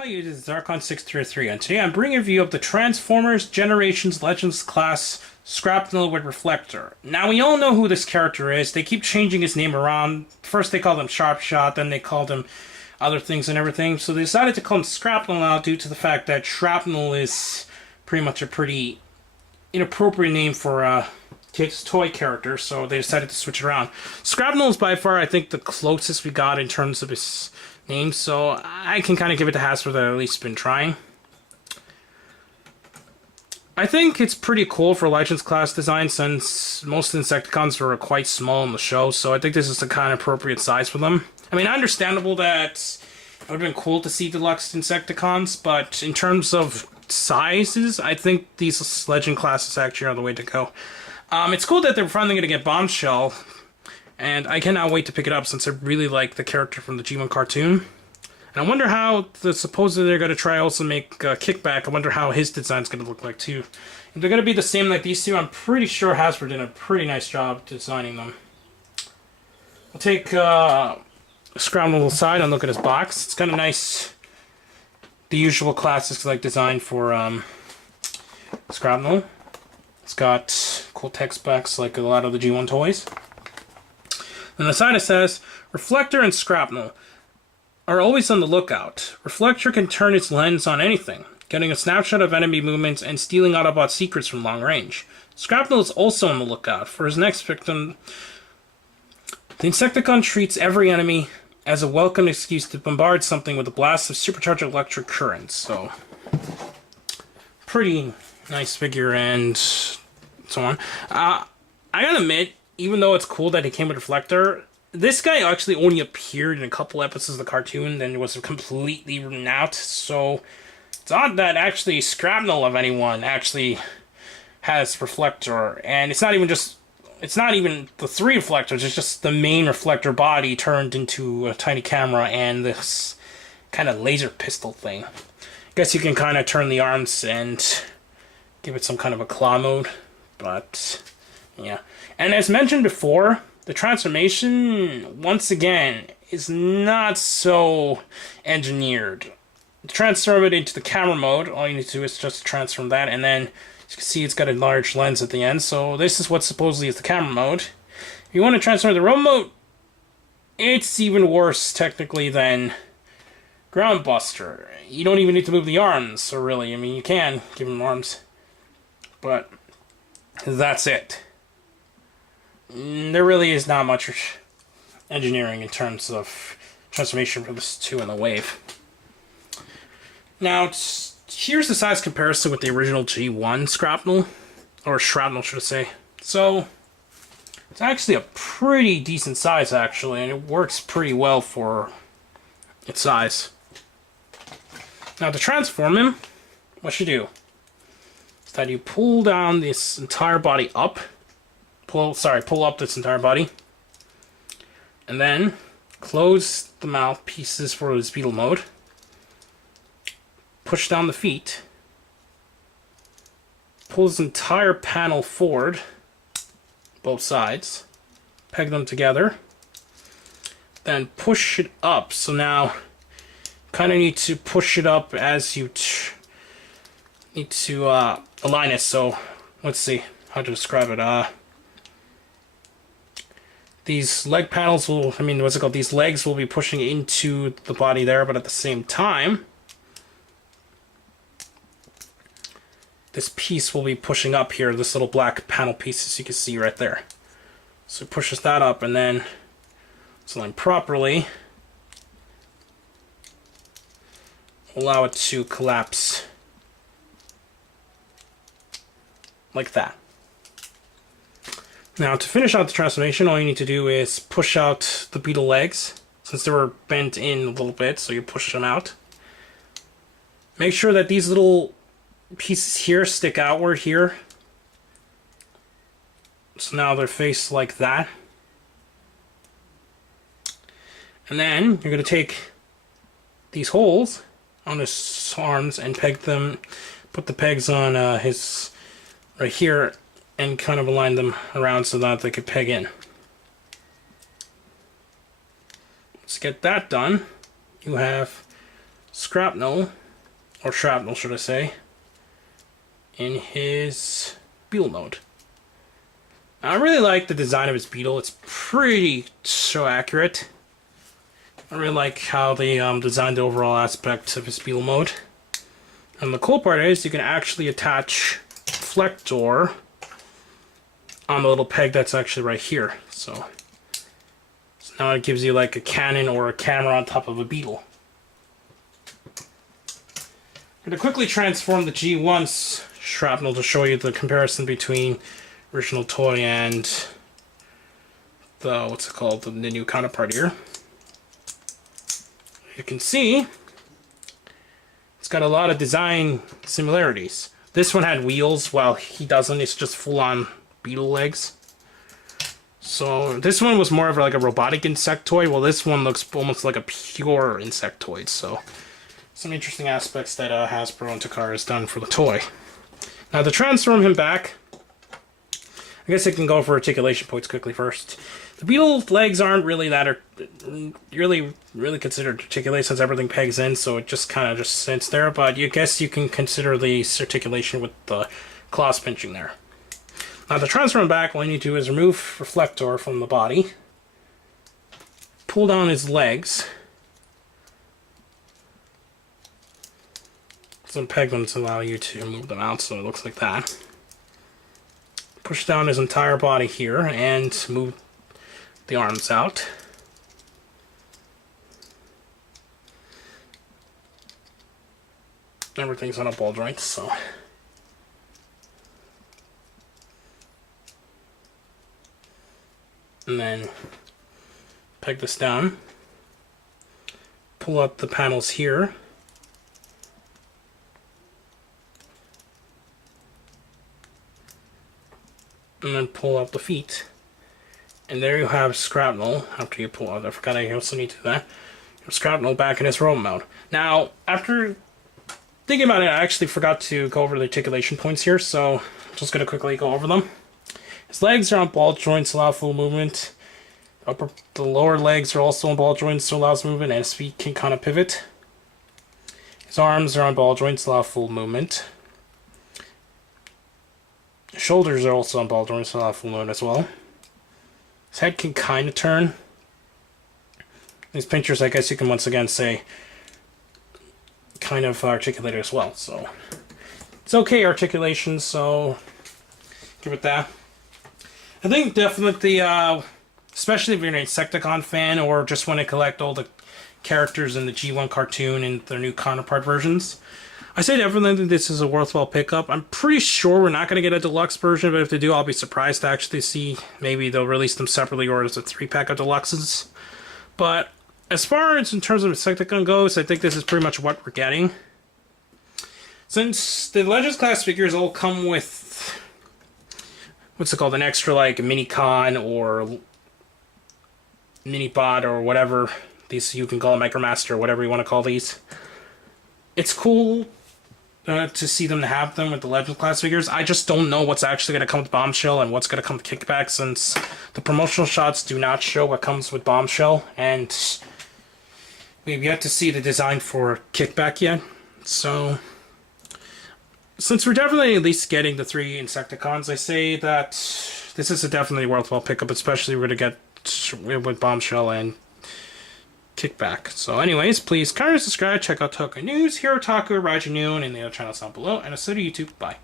Hi, it is Zarkon633, and today I'm bringing a review of the Transformers Generations Legends class Skrapnel with Reflector. Now, we all know who this character is. They keep changing his name around. First they called him Sharpshot, then they called him other things and everything. So they decided to call him Skrapnel now due to the fact that Shrapnel is pretty much a pretty inappropriate name for a kid's toy character, so they decided to switch it around. Skrapnel is by far, I think, the closest we got in terms of his name, so I can kind of give it to Hasbro that at least been trying. I think it's pretty cool for Legends class design since most Insecticons were quite small in the show, so I think this is the kind of appropriate size for them. I mean, understandable that it would have been cool to see deluxe Insecticons, but in terms of sizes, I think these Legend classes actually are the way to go. It's cool that they're finally going to get Bombshell, and I cannot wait to pick it up since I really like the character from the G1 cartoon. And I wonder how, supposedly they're going to try also make Kickback, I wonder how his design's going to look like too. If they're going to be the same like these two, I'm pretty sure Hasbro did a pretty nice job designing them. I'll take Skrapnel aside and look at his box. It's kind of nice. The usual classics like design for Skrapnel. It's got cool text backs like a lot of the G1 toys. And the side it says, Reflector and Skrapnel are always on the lookout. Reflector can turn its lens on anything, getting a snapshot of enemy movements and stealing Autobot secrets from long range. Skrapnel is also on the lookout for his next victim. The Insecticon treats every enemy as a welcome excuse to bombard something with a blast of supercharged electric currents. So, pretty nice figure and so on. I gotta admit, even though it's cool that he came with Reflector, this guy actually only appeared in a couple episodes of the cartoon, then was completely written out, so it's odd that actually Skrapnel of anyone actually has Reflector, and it's not even the three reflectors, it's just the main reflector body turned into a tiny camera and this kind of laser pistol thing. I guess you can kind of turn the arms and give it some kind of a claw mode, but yeah. And as mentioned before, the transformation, once again, is not so engineered. To transform it into the camera mode, all you need to do is just transform that, and then as you can see it's got a large lens at the end, so this is what supposedly is the camera mode. If you want to transform the remote, it's even worse technically than Ground Buster. You don't even need to move the arms, so really, I mean, you can give them arms, but that's it. There really is not much engineering in terms of transformation for this two in the wave. Now, here's the size comparison with the original G1 Skrapnel, or Shrapnel should I say. So, it's actually a pretty decent size actually, and it works pretty well for its size. Now to transform him, what you do is that you pull down this entire body up. Pull up this entire body, and then close the mouthpieces for his beetle mode. Push down the feet. Pull this entire panel forward, both sides. Peg them together. Then push it up. So now, kind of need to push it up as you need to align it. So let's see how to describe it. These leg panels will, these legs will be pushing into the body there, but at the same time, this piece will be pushing up here, this little black panel piece, as you can see right there. So it pushes that up, and then it's aligned properly. Allow it to collapse like that. Now, to finish out the transformation, all you need to do is push out the beetle legs, since they were bent in a little bit, so you push them out. Make sure that these little pieces here stick outward here. So now they're faced like that. And then, you're going to take these holes on his arms and peg them, put the pegs on his, right here, and kind of align them around so that they could peg in. Let's get that done. You have Skrapnel, or Shrapnel should I say, in his beetle mode. I really like the design of his beetle. It's pretty so accurate. I really like how they designed the overall aspect of his beetle mode. And the cool part is you can actually attach reflector on the little peg that's actually right here. So now it gives you like a cannon or a camera on top of a beetle. I'm going to quickly transform the G1's Shrapnel to show you the comparison between original toy and the, what's it called, the new counterpart here. You can see it's got a lot of design similarities. This one had wheels, while he doesn't. It's just full-on beetle legs. So this one was more of like a robotic insectoid, while this one looks almost like a pure insectoid. So some interesting aspects that Hasbro and Takara has done for the toy. Now to transform him back, I guess I can go for articulation points quickly first. The beetle legs aren't really that really considered articulated since everything pegs in, so it just kind of just sits there. But you guess you can consider the articulation with the claws pinching there. Now to transform him back, all you need to do is remove reflector from the body, pull down his legs, some peg them to allow you to move them out, so it looks like that. Push down his entire body here and move the arms out. Everything's on a ball joint, so. And then peg this down. Pull up the panels here. And then pull out the feet. And there you have Skrapnel. After you pull out, I forgot I also need to do that. You have Skrapnel back in his robot mode. Now, after thinking about it, I actually forgot to go over the articulation points here, so I'm just going to quickly go over them. His legs are on ball joints, allow full movement. The lower legs are also on ball joints, so allows movement, and his feet can kind of pivot. His arms are on ball joints, allow full movement. Shoulders are also on ball joints, so allow full movement as well. His head can kind of turn. These pinchers, I guess you can once again say, kind of articulated as well. So it's okay articulation, so give it that. I think definitely, especially if you're an Insecticon fan or just want to collect all the characters in the G1 cartoon and their new counterpart versions, I say definitely this is a worthwhile pickup. I'm pretty sure we're not going to get a deluxe version, but if they do, I'll be surprised to actually see maybe they'll release them separately or as a 3-pack of deluxes. But as far as in terms of Insecticon goes, I think this is pretty much what we're getting. Since the Legends class figures all come with, what's it called, an extra like mini-con or mini-bot or whatever these you can call a Micromaster or whatever you want to call these. It's cool to see them to have them with the Legends class figures. I just don't know what's actually going to come with Bombshell and what's going to come with Kickback, since the promotional shots do not show what comes with Bombshell, and we've yet to see the design for Kickback yet. So since we're definitely at least getting the 3 Insecticons, I say that this is a definitely worthwhile pickup, especially if we're going to get with Bombshell and Kickback. So anyways, please comment, subscribe, check out Tokyo News, Hero Taku, Rajio, and the other channels down below, and I'll see you YouTube. Bye.